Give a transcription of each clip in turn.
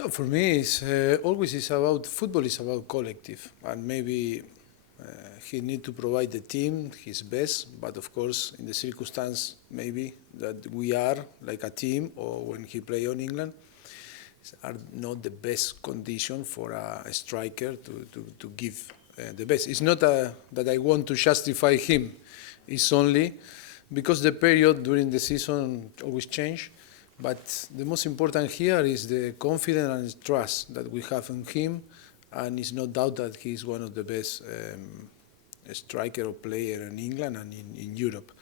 No, for me, it's always is about football is about collective, and maybe he need to provide the team his best. But of course, in the circumstance maybe that we are like a team, or when he play on England, are not the best condition for a striker to give the best. It's not that I want to justify him. It's only because the period during the season always change. But the most important here is the confidence and trust that we have in him, and it's no doubt that he is one of the best striker or player in England and in Europe.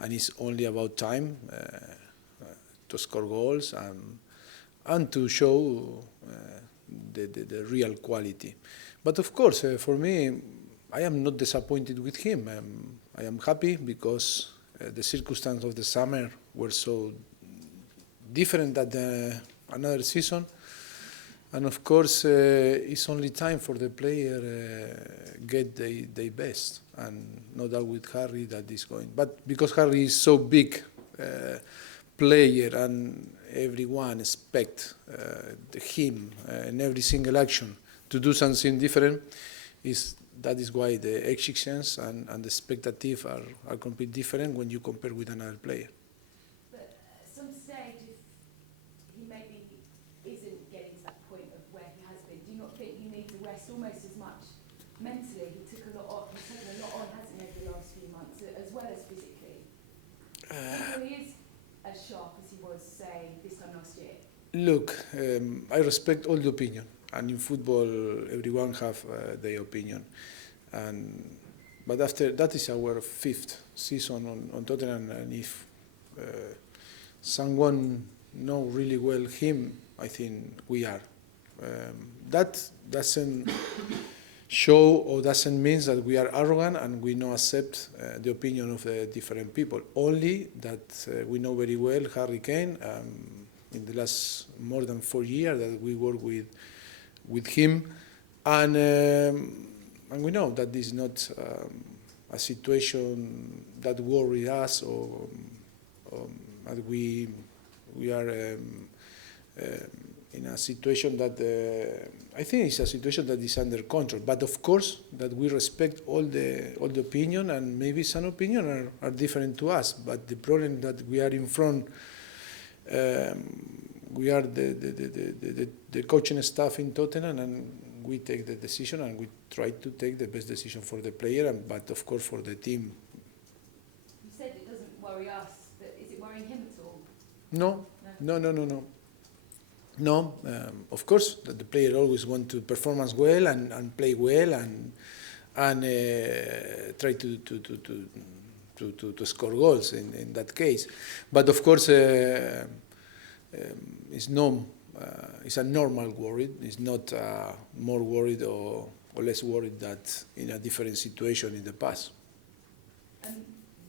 And it's only about time to score goals and to show the real quality. But of course, for me, I am not disappointed with him. I am happy because the circumstances of the summer were so different than another season, and of course it's only time for the player get their best, and no doubt with Harry that is going. But because Harry is so big player and everyone expect him in every single action to do something different, that is why the exigence and the expectative are completely different when you compare with another player. Some stage, if he maybe isn't getting to that point of where he has been, do you not think you need to rest almost as much mentally? He's taken a lot on, hasn't he, over the last few months, as well as physically? He is as sharp as he was, say, this time last year. Look, I respect all the opinion, and in football, everyone have their opinion. But after that is our fifth season on Tottenham, and if someone know really well him, I think we are. That doesn't show or doesn't mean that we are arrogant and we don't accept the opinion of the different people. Only that we know very well Harry Kane. In the last more than 4 years that we work with him, and we know that this is not a situation that worries us or that we are in a situation that I think it's a situation that is under control. But of course, that we respect all the opinion, and maybe some opinion are different to us. But the problem that we are in front, we are the coaching staff in Tottenham, and we take the decision, and we try to take the best decision for the player, but of course for the team. You said it doesn't worry us, but is it worrying him at all? No. No, of course, that the player always want to perform well and play well and try to score goals in that case. But of course, it's a normal worry. It's not more worried or less worried that in a different situation in the past.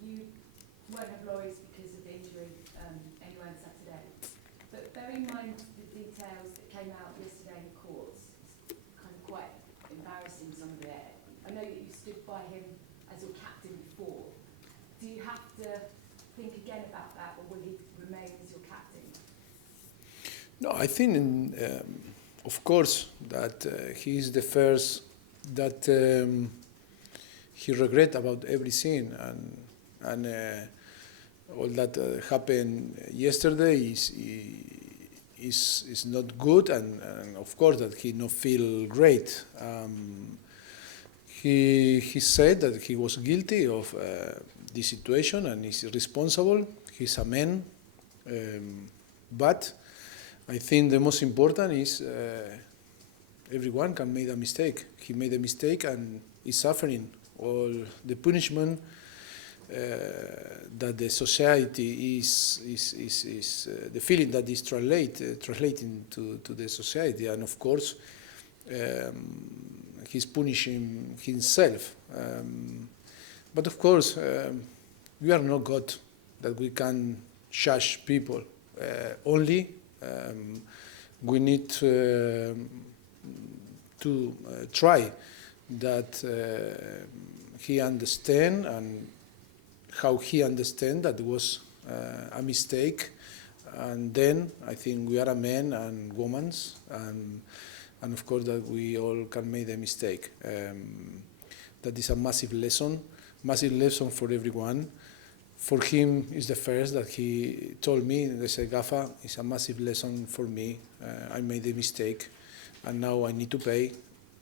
You won't have Lloris because of the injury anyway on Saturday. But bear in mind the details that came out yesterday in the courts. It's kind of quite embarrassing, some of it. I know that you stood by him as your captain before. Do you have to think again about that, or will he remain as your captain? No, I think, of course, that he is the first that he regret about everything, and all that happened yesterday is not good, and of course that he not feel great. He said that he was guilty of this situation and is responsible. He's a man, but I think the most important is everyone can make a mistake. He made a mistake and is suffering all the punishment that the society is the feeling that is translating to the society, and of course he's punishing himself. But of course we are not God that we can judge people. Only we need to try that he understand, and how he understand that it was a mistake, And then I think we are a men and women, and of course that we all can make a mistake. That is a massive lesson for everyone. For him, it's the first that he told me, they said, Gafa, it's a massive lesson for me. I made a mistake, and now I need to pay.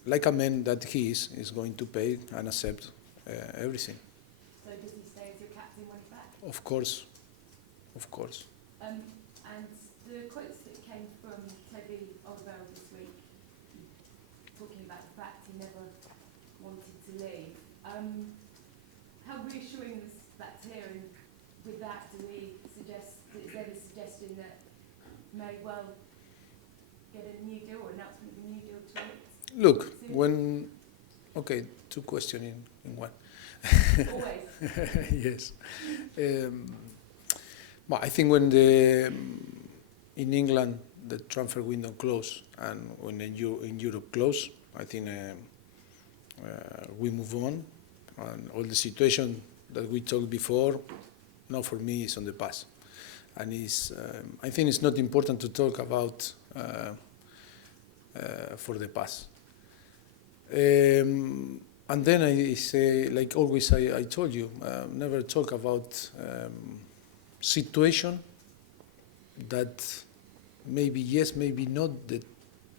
Like a man that he is going to pay and accept everything. So does he stay as your captain when he's back? Of course, of course. And the quotes that came from Toby Alderweireld this week, talking about the fact he never wanted to leave. How reassuring was that to hear? And with that, is there a suggestion that may well get a new deal or announcement of a new deal to Look, okay, two questions in one. Always. Yes. But I think when in England the transfer window closed and when in Europe closed, I think we move on, and all the situation that we talked before, now for me is on the past, and I think it's not important to talk about for the past. And then I say, like always, I told you, never talk about situation that maybe yes, maybe not.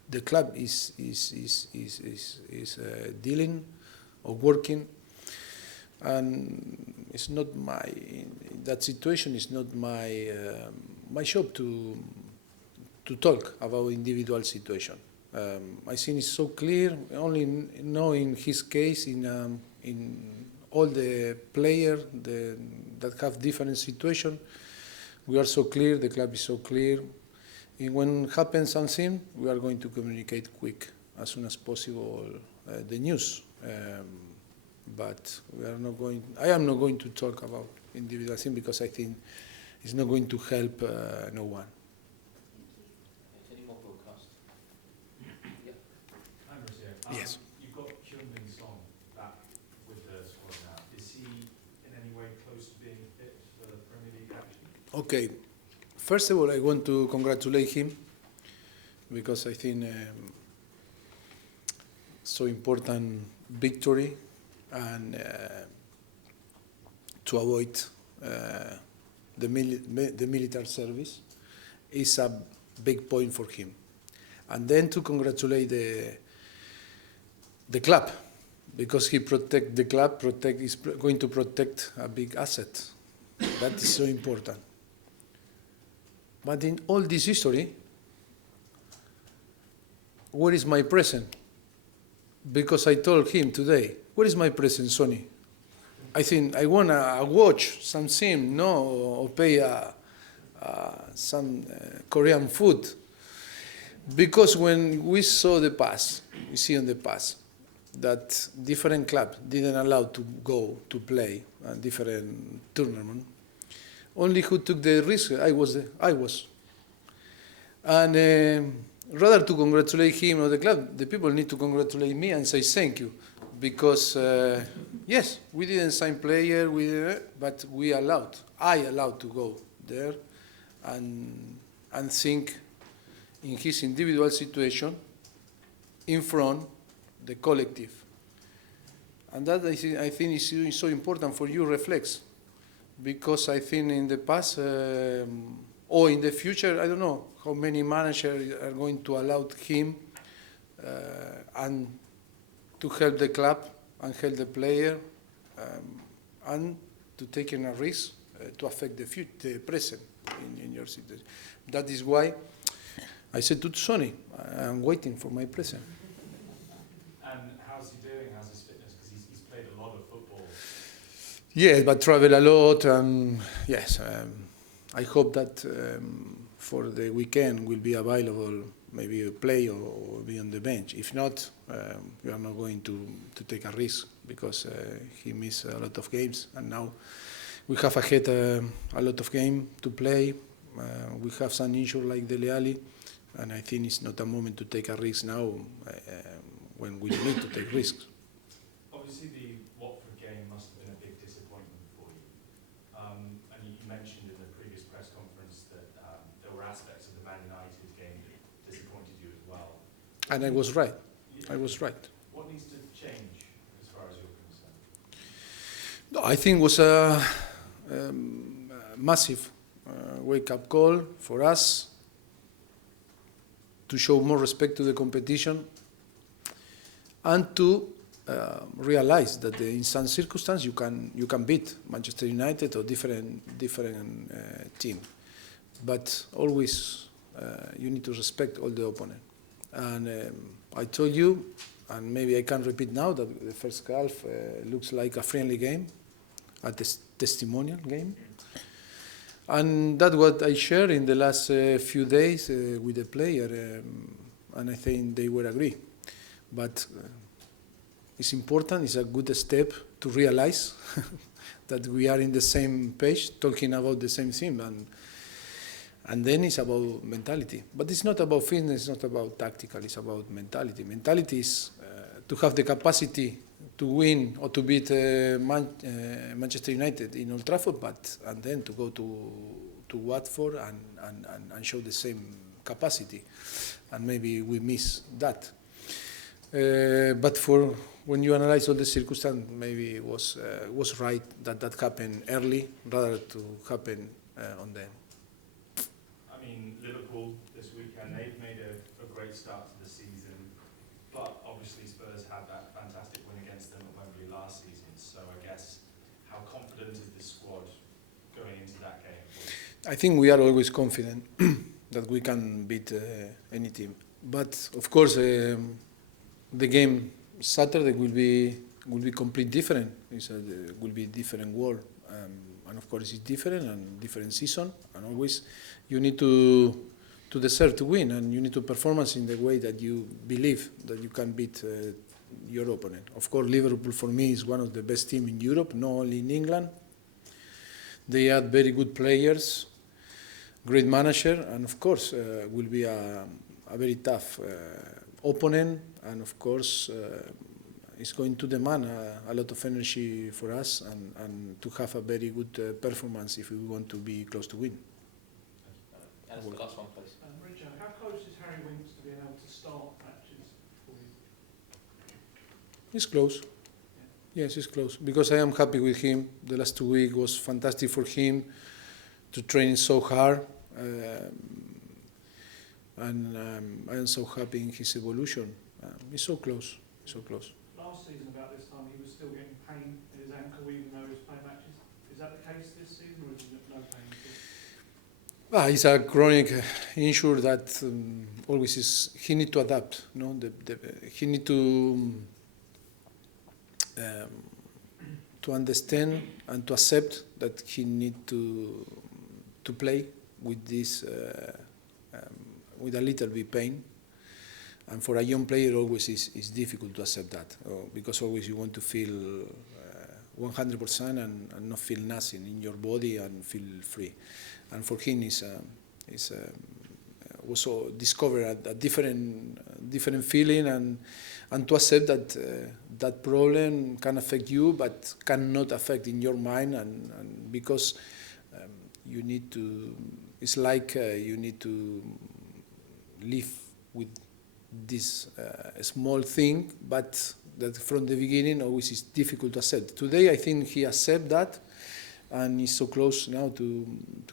The club is dealing or working, and it's not that situation is not my job to talk about individual situation. I think it's so clear. Only know in his case, in all the players that have different situation, we are so clear. The club is so clear. And when happens something, we are going to communicate quick as soon as possible the news. But we are not going. I am not going to talk about individual thing because I think it's not going to help no one. Yes. You've got Kyung-Min Song back with the squad now. Is he in any way close to being fit for Premier League action? Okay. First of all, I want to congratulate him because I think so important victory and to avoid the military service is a big point for him. And then to congratulate the club, because he protect the club, is going to protect a big asset. That is so important. But in all this history, where is my present? Because I told him today, where is my present, Sonny? I think I want to watch something, no, or pay some Korean food. Because when we saw the past, we see in the past, that different clubs didn't allow to go to play a different tournament. Only who took the risk, I was. And rather to congratulate him or the club, the people need to congratulate me and say thank you. Because, yes, we didn't sign player, but I allowed to go there and think in his individual situation in front the collective. And that I think is so important for you reflex, because I think in the past or in the future, I don't know how many managers are going to allow him and to help the club and help the player and to take a risk to affect the present in your situation. That is why I said to Sonny, I'm waiting for my present. And how's he doing? How's his fitness? Because he's played a lot of football. Yes, but travel a lot, and yes, I hope that for the weekend will be available, maybe play or be on the bench. If not, we are not going to take a risk because he missed a lot of games, and now we have ahead a lot of games to play. We have some injuries like Dele Alli, and I think it's not a moment to take a risk now when we need to take risks. Obviously, the Watford game must have been a big disappointment for you. And you mentioned in the previous press conference that there And I was right. I was right. What needs to change as far as you're concerned? No, I think it was a massive wake-up call for us to show more respect to the competition and to realize that in some circumstances you can beat Manchester United or different team, but always you need to respect all the opponent. And I told you, and maybe I can repeat now, that the first half looks like a friendly game, a testimonial game. And that's what I shared in the last few days with the player, and I think they will agree. But it's important, it's a good step to realize that we are in the same page, talking about the same thing. And then it's about mentality. But it's not about fitness, it's not about tactical, it's about mentality. Mentality is to have the capacity to win or to beat Manchester United in Old Trafford, and then to go to Watford and show the same capacity. And maybe we miss that. But for when you analyze all the circumstances, maybe it was right that happened early rather to happen on the end. I mean, Liverpool this weekend, they've made a great start to the season, but obviously Spurs had that fantastic win against them at Wembley last season. So I guess, how confident is the squad going into that game? I think we are always confident that we can beat any team. But of course, the game Saturday will be completely different. It will be different world, and of course it's different and different season. And always you need to deserve to win, and you need to performance in the way that you believe that you can beat your opponent. Of course, Liverpool for me is one of the best teams in Europe, not only in England. They had very good players, great manager, and of course will be a very tough opponent, and of course it's going to demand a lot of energy for us and to have a very good performance if we want to be close to win. And that's the last one, please. Richard, how close is Harry Winks to being able to start matches for you? It's close. Yes, it's close. Because I am happy with him. The last 2 weeks was fantastic for him to train so hard. And I am so happy in his evolution. It's so close, so close. Last season, about this time, he was still getting pain in his ankle even though he was playing matches. Is that the case this season, or is it no pain at all? It's a chronic injury that always is. He need to adapt. No, he need to understand and to accept that he need to play with this with a little bit pain. And for a young player, always is difficult to accept that because always you want to feel 100% and not feel nothing in your body and feel free. And for him, also discover a different feeling and to accept that that problem can affect you, but cannot affect in your mind, and because you need to. It's like you need to live with this small thing, but that from the beginning always is difficult to accept. Today I think he accepts that, and he's so close now to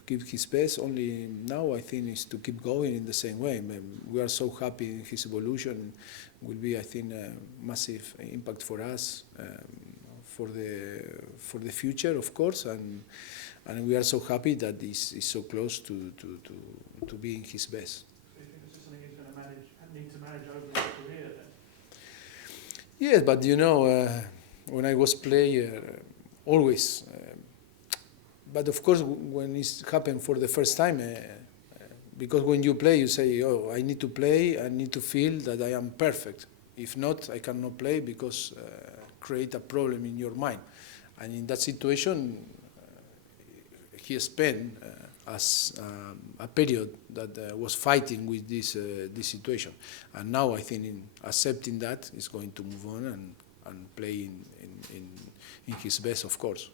give his best. Only now I think is to keep going in the same way. We are so happy in his evolution. Will be, I think, a massive impact for us for the future, of course, and we are so happy that he's so close to being his best. So you think this is something he's going to need to manage over his career then? Yes, but you know, when I was player, always. But of course, when it happened for the first time, because when you play, you say, "Oh, I need to play. I need to feel that I am perfect. If not, I cannot play because create a problem in your mind." And in that situation, he spent as a period that was fighting with this situation. And now I think in accepting that, he's going to move on and play in his best, of course.